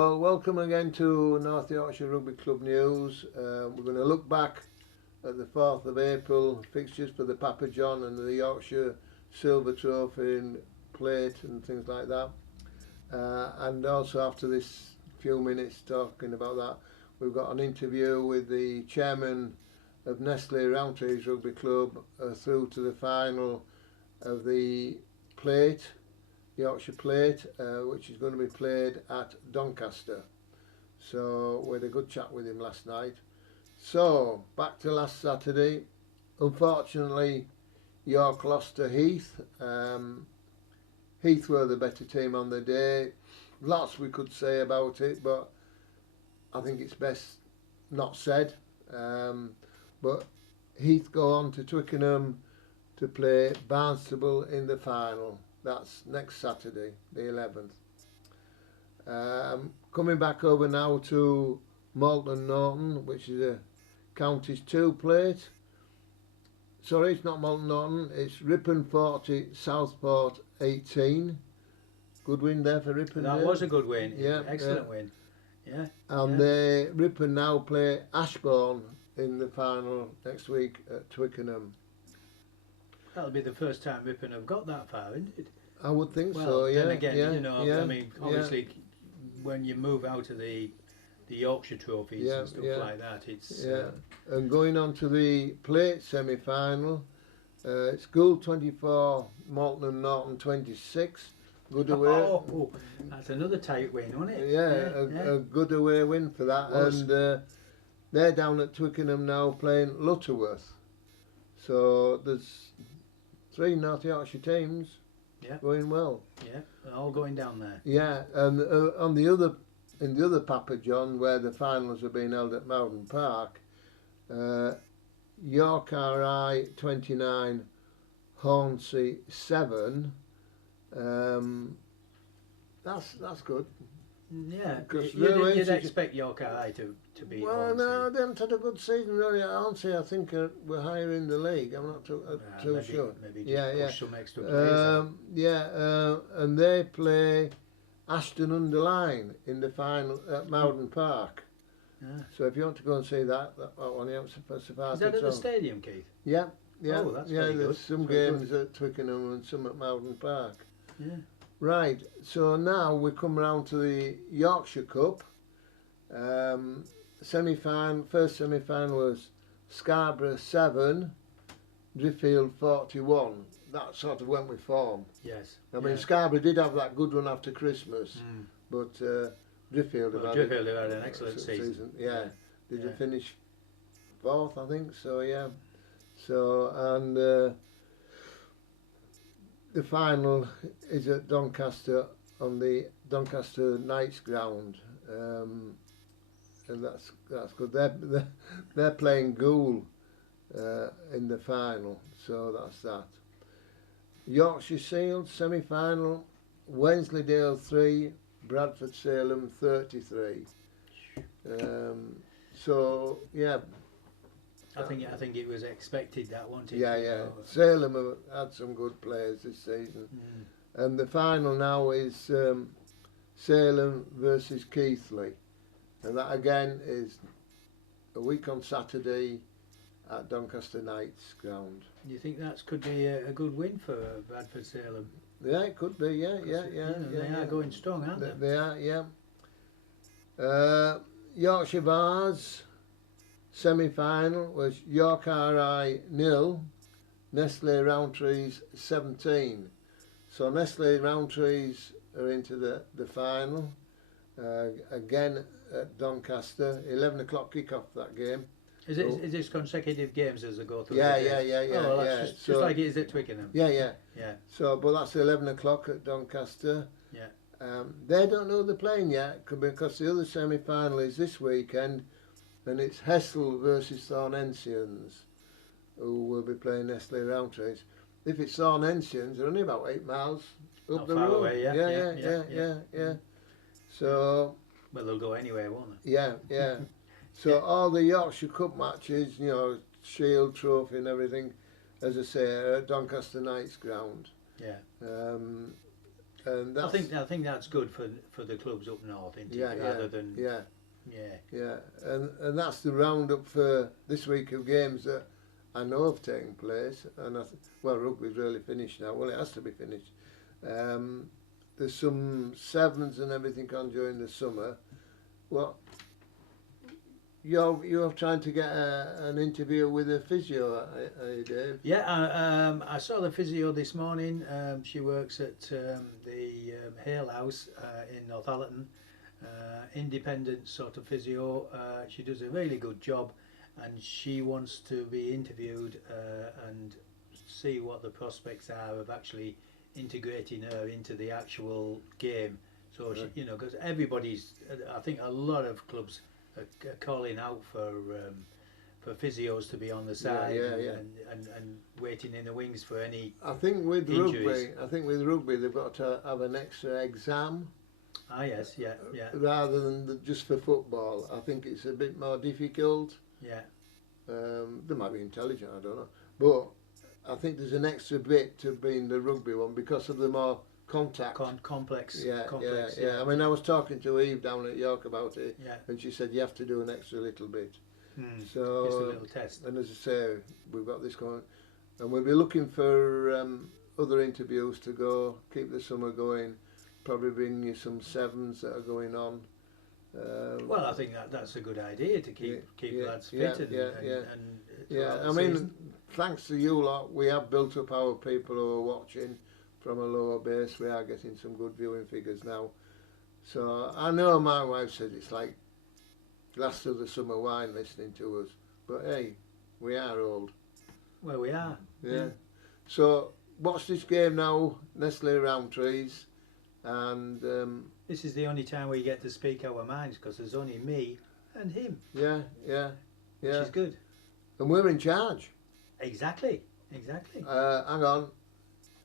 Well, welcome again to North Yorkshire Rugby Club News. We're going to look back at the 4th of April fixtures for the Papa John and the Yorkshire Silver Trophy and Plate and things like that. And also after this few minutes talking about that, we've got an interview with the Chairman of Nestle Rowntree Rugby Club through to the final of the Plate, Yorkshire Plate, which is going to be played at Doncaster. So we had a good chat with him last night. So back to last Saturday. Unfortunately, York lost to Heath. Heath were the better team on the day. Lots we could say about it, but I think it's best not said. But Heath go on to Twickenham to play Barnstable in the final. That's next Saturday, the 11th. Coming back over now to Malton Norton, which is a Counties 2 plate. Sorry, it's not Malton Norton, it's Ripon 40, Southport 18. Good win there for Ripon. That was a good win. Yeah, Excellent win. Yeah. And Ripon now play Ashbourne in the final next week at Twickenham. That'll be the first time Ripon have got that far, isn't it? I would think well, so, yeah. Then again, yeah, you know, yeah, I mean, obviously, when you move out of the Yorkshire trophies and stuff like that, it's... And going on to the plate semi-final, it's Gould 24, Malton and Norton 26. Good away. Oh, that's another tight win, wasn't it? A good away win for that. And they're down at Twickenham now playing Lutterworth. So there's 3 North Yorkshire teams going well. Yeah, they're all going down there. Yeah, and in the other Papa John, where the finals are being held at Mowden Park, York RI 29, Hornsey 7. That's good. Yeah, because you'd expect York RI to be. Well, no, they haven't had a good season really. Hornsey, I think, we're higher in the league. I'm not too sure. Maybe push some extra players. And they play Ashton under Line in the final at Mowden Park. So if you want to go and see that one, you have to support. Is that at the stadium, Keith? Yeah. Oh, that's very there's good. some games at Twickenham and some at Mowden Park. Yeah. Right, so now we come round to the Yorkshire Cup. First semi-final was Scarborough 7, Driffield 41. That sort of went with form. Yes. I mean, Scarborough did have that good run after Christmas, but Driffield have had an excellent season. Yeah, did you finish 4th, I think? So yeah. So and the final is at Doncaster on the Doncaster Knights ground, and that's good. They're playing Gould in the final, so that's that. Yorkshire Shield semi-final, Wensleydale 3, Bradford Salem 33. So yeah. I think it was expected that, wasn't it? Yeah. Salem have had some good players this season. And the final now is Salem versus Keighley. And that again is a week on Saturday at Doncaster Knights ground. Do you think that could be a good win for Bradford Salem? Yeah, it could be, yeah. They are going strong, aren't they? They are, yeah. Yorkshire Vars semi-final was York RI 0, Nestle Rowntree's 17. So Nestle Rowntrees are into the final again at Doncaster. 11 o'clock kick-off that game. Is this consecutive games as they go through? Yeah. Oh, well, that's just like it is at Twickenham. Yeah. So, but that's 11 o'clock at Doncaster. Yeah. They don't know they're playing yet because the other semi-final is this weekend, and it's Hessel versus Thornensians, who will be playing Nestle Rowntrees. If it's Thornensians, they're only about 8 miles up the road. Away, Yeah. So. Well, they'll go anywhere, won't they? Yeah. So all the Yorkshire Cup matches, you know, Shield Trophy and everything, as I say, are at Doncaster Knights ground. Yeah. And that's, I think that's good for the clubs up north, isn't it? Rather than and that's the roundup for this week of games that I know have taken place. And well, rugby's really finished now. Well, it has to be finished. There's some sevens and everything on during the summer. Well, you're trying to get an interview with a physio, are you, Dave? Yeah, I saw the physio this morning. She works at the Hale House in Northallerton. Independent sort of physio. She does a really good job, and she wants to be interviewed and see what the prospects are of actually integrating her into the actual game. So right. She, because everybody's, I think a lot of clubs are calling out for physios to be on the side and waiting in the wings for any. I think with injuries. rugby, they've got to have an extra exam. Ah yes, yeah. Rather than just for football, I think it's a bit more difficult. Yeah. They might be intelligent, I don't know, but I think there's an extra bit to being the rugby one because of the more contact. Complex. Yeah. I mean, I was talking to Eve down at York about it, and she said you have to do an extra little bit. So just a little test. And as I say, we've got this going, and we'll be looking for other interviews to go, keep the summer going, probably bring you some sevens that are going on. Well, I think that's a good idea to keep lads fit and I mean, thanks to you lot, we have built up our people who are watching from a lower base. We are getting some good viewing figures now. So I know my wife said it's like glass of the summer wine listening to us, but hey, we are old. Well, we are. Yeah. So watch this game now, Nestle Rowntrees, and this is the only time we get to speak our minds because there's only me and him. Yeah. Which is good. And we're in charge. Exactly. Hang on.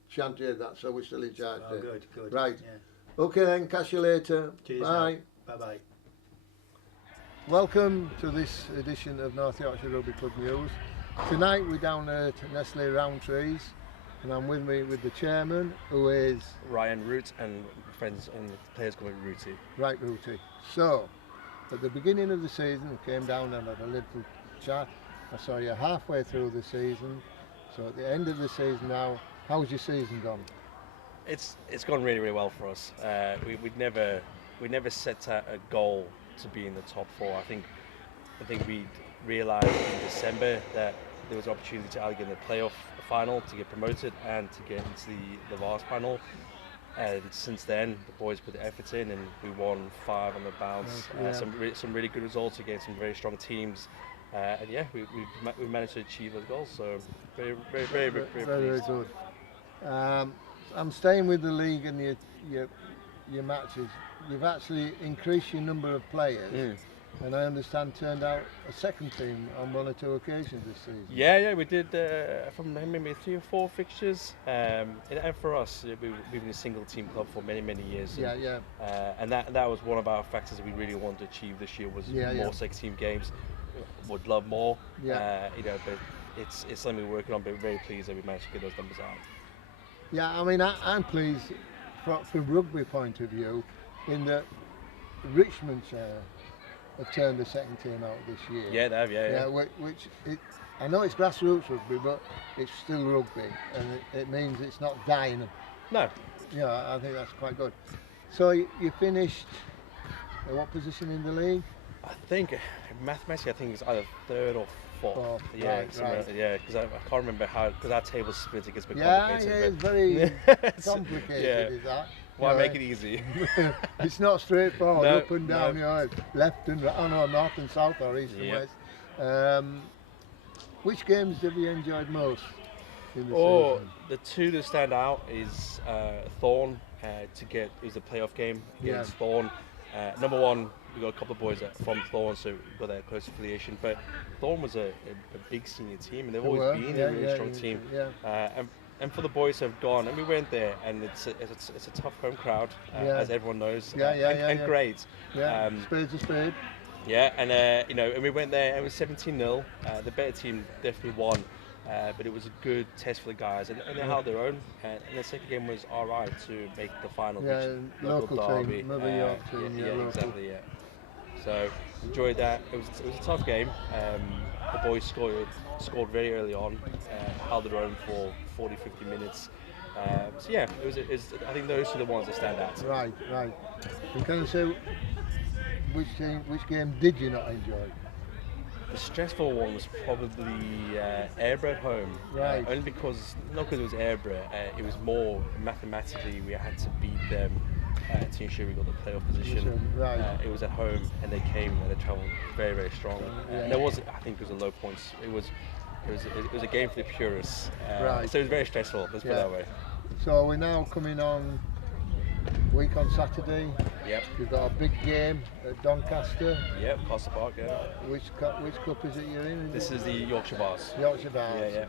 Shan't hear that, so we're still in charge. Oh, good. Right. Yeah. Okay then, catch you later. Cheers. Bye. Bye. Welcome to this edition of North Yorkshire Rugby Club News. Tonight we're down at Nestle Rowntrees, and I'm with the chairman, who is Ryan Root, and friends and players call me Rooty. Right, Rooty. So, at the beginning of the season, we came down and had a little chat. I saw you halfway through the season. So at the end of the season now, how's your season gone? It's gone really, really well for us. We never set a goal to be in the top four. I think we realised in December that there was an opportunity to either get in the playoff final to get promoted and to get into the Vars final. And since then, the boys put the effort in, and we won 5 on the bounce. Some really good results against some very strong teams. And yeah, we managed to achieve those goals. So very good. I'm staying with the league and your matches. You've actually increased your number of players, and I understand turned out a second team on 1 or 2 occasions this season. Yeah, we did from maybe 3 or 4 fixtures. And for us, we've been a single team club for many years. And that was one of our factors that we really wanted to achieve this year was more 6-team games. Would love more. But it's something we're working on. But we're very pleased that we managed to get those numbers out. Yeah, I mean, I'm pleased from rugby point of view, in that Richmond have turned the second team out this year. Yeah, they have. Yeah. I know it's grassroots rugby, but it's still rugby, and it means it's not dying. No. Yeah, I think that's quite good. So you finished what position in the league? I think mathematically, it's either 3rd or 4th. Because I can't remember how, because our table's split, it gets a bit complicated. Yeah, it's very complicated, is that? Why make it easy? It's not straightforward, up and down, left and right, north and south, or east and west. Which games have you enjoyed most in the season? The 2 that stand out is Thorn, it was a playoff game against Thorn. Number 1, we got a couple of boys from Thorn, so we've got that close affiliation. But Thorn was a big senior team, and they've always been a really strong team. And for the boys who have gone, and we went there, and it's a tough home crowd, as everyone knows, and great. Spade's a spade. Yeah, and and we went there, and it was 17-0. The better team definitely won. but it was a good test for the guys, and they held their own. And the second game was alright to make the final. Yeah, local derby. team, another York team. Yeah, Local. exactly. Yeah. So enjoyed that. It was a tough game. The boys scored very early on, held their own for 40-50 minutes. So yeah, it was. I think those are the ones that stand out. Right. You can say which game did you not enjoy? The stressful one was probably Airborough at home. Right. Only because, not because it was Airborough, it was more mathematically we had to beat them to ensure we got the playoff position. Right. It was at home and they came and they travelled very, very strong. And there was, I think it was a low points. It was a game for the purists. Right. So it was very stressful, let's put it that way. So we're now coming on week on Saturday. Yep. We've got a big game at Doncaster. Yep, Costa Park, yeah. Which cup is it you're in? This is the Yorkshire Bars. Yorkshire Bars. Yeah.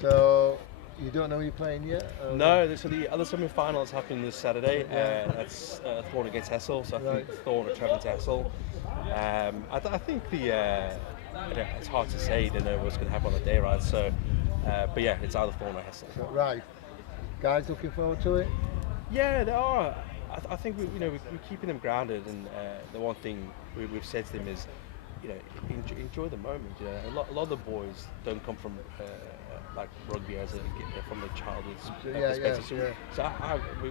So you don't know who you're playing yet? No, so the other semi-final is happening this Saturday. That's Thorn against Hessel. So I think Thorn are travelling to Hessel. I think it's hard to say. You don't know what's going to happen on the day, right? So, but yeah, it's either Thorn or Hessel. Right. Guys, looking forward to it? Yeah, they are. I think we're keeping them grounded, and the one thing we've said to them is, enjoy the moment. A lot of the boys don't come from like rugby as from their childhood perspective. So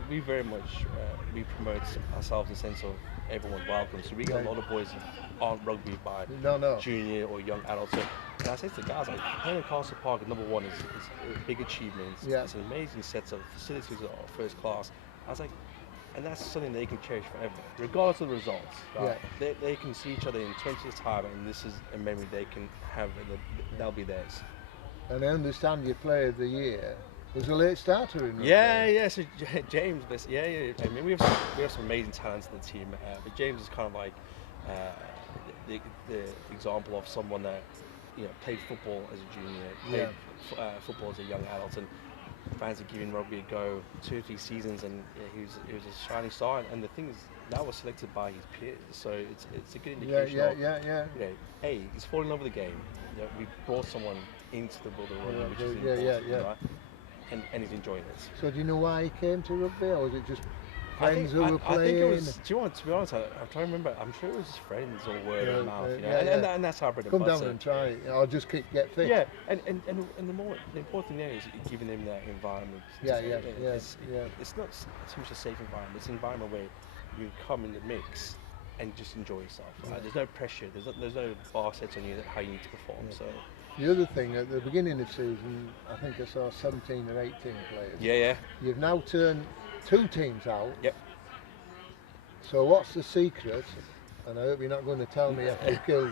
we very much we promote ourselves in the sense of everyone's welcome. So we get a lot of boys that aren't rugby by junior or young adults. So, and I say to the guys, like, playing at Castle Park, number one is a big achievement. Yeah. It's an amazing set of facilities that are first class. I was like, and that's something they can cherish forever, regardless of the results. Right? Yeah. They can see each other in 20 years' time, and this is a memory they can have, and that'll be theirs. And I understand your player of the year was a late starter in rugby. Yeah. So James, yeah. I mean, we have some amazing talents in the team, but James is kind of like the example of someone that played football as a junior, played football as a young adult, and fancy giving rugby a go 2 or 3 seasons, and he was a shining star. And the thing is, that was selected by his peers, so it's a good indication of hey, he's falling in love with the game. We brought someone into the world of rugby, which is important, right? And he's enjoying it. So do you know why he came to rugby, or was it just friends who were playing? I think it was. Do you want to be honest? I'm trying to remember. I'm sure it was his friends or word of mouth. And that's how bread and come butter. down and try, or just get fit. Yeah, and the important thing there is giving them that environment. It's not so much a safe environment. It's an environment where you come in the mix and just enjoy yourself. Right? There's no pressure. There's no bar sets on you that how you need to perform. So. The other thing, at the beginning of the season, I think I saw 17 or 18 players. Yeah. You've now turned 2 teams out. Yep. So what's the secret? And I hope you're not going to tell me after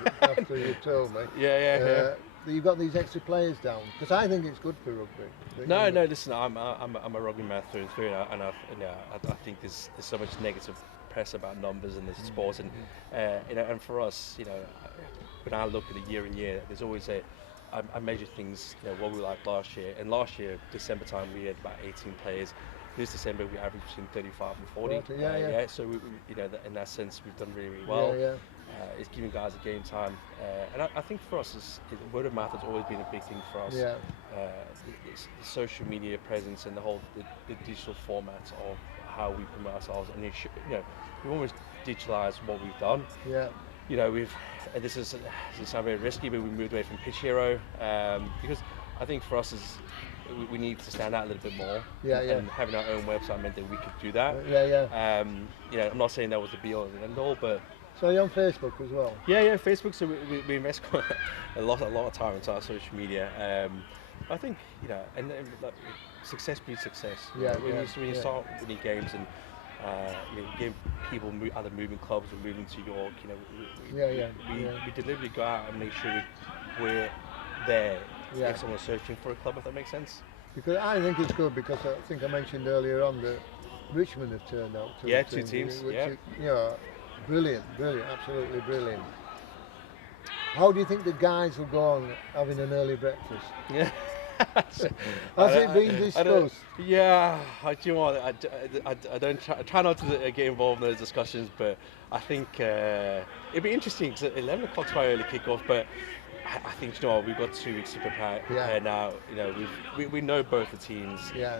you've told me. Yeah. That you've got these extra players down, because I think it's good for rugby. No. Listen, I'm a rugby man through and through, and I think there's so much negative press about numbers in this sport, and and for us, when I look at the year in year, there's always I measure things, what we were like last year. And last year, December time, we had about 18 players. This December, we averaged between 35 and 40. So we in that sense, we've done really, really well. It's giving guys a game time, and I think for us, word of mouth has always been a big thing for us. The social media presence and the digital format of how we promote ourselves, and we've almost digitalized what we've done. This sounds very risky, but we moved away from Pitch Hero because I think for us we need to stand out a little bit more. And having our own website meant that we could do that. I'm not saying that was the be all and end all, but. So you're on Facebook as well? Yeah, Facebook. So we invest quite a lot of time into our social media. I think and like, success breeds success. When you start winning games and give people other moving clubs or moving to York, we deliberately go out and make sure we're there if someone's searching for a club, if that makes sense. Because I think it's good, because I think I mentioned earlier on that Richmond have turned out 2 teams, which brilliant, absolutely brilliant. How do you think the guys will go on having an early breakfast? Has it been discussed? Do you know what? I try not to get involved in those discussions, but I think it'd be interesting because 11 o'clock's my early kick-off. But I think, you know what, we've got 2 weeks to prepare now. You know, we know both the teams. Yeah.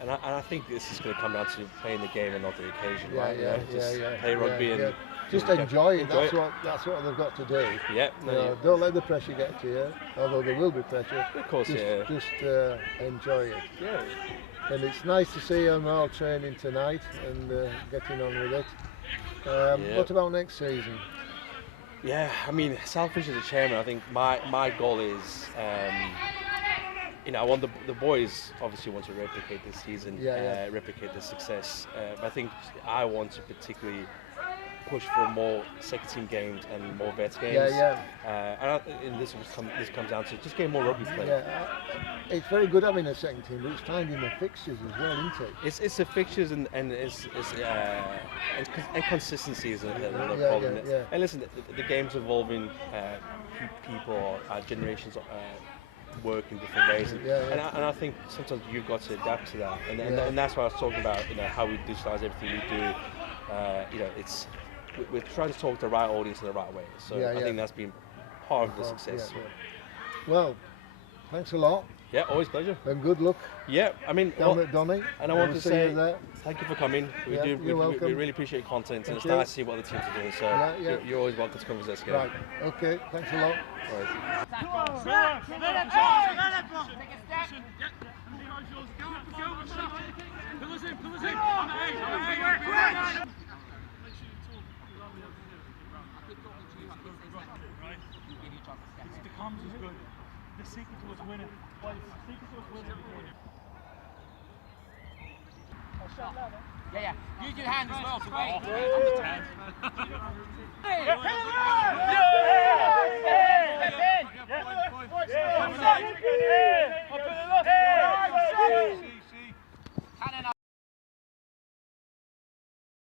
And I think this is going to come down to playing the game and not the occasion, right? Yeah, Just play rugby and just enjoy it. Enjoy That's what they've got to do. Yeah. Don't let the pressure get to you, although there will be pressure. Of course, Just enjoy it. Yeah. And it's nice to see them all training tonight and getting on with it. What about next season? Yeah, I mean, selfish as a chairman, I think my goal is, you know, I want the boys obviously want to replicate this season, replicate the success. But I think I want to particularly push for more second team games and more vets games. And this comes down to just getting more rugby play. Yeah, it's very good having a second team, but it's finding the fixtures as well, isn't it? It's the fixtures and consistency is another problem. And listen, the game's evolving. People, generations work in different ways, and I think sometimes you've got to adapt to that. And that's why I was talking about, you know, how we digitalize everything we do. You know, we're trying to talk to the right audience in the right way. So I think that's been part of the success. Well, thanks a lot. Yeah, always pleasure. And good luck. Yeah, I mean, down at Donny. And I want to say thank you for coming. You're welcome. We really appreciate your content, and it's nice to see what the teams are doing. So you're always welcome to come visit us again. Right. Okay. Thanks a lot. The secret to us winning. Yeah. Use your hand as well to wait.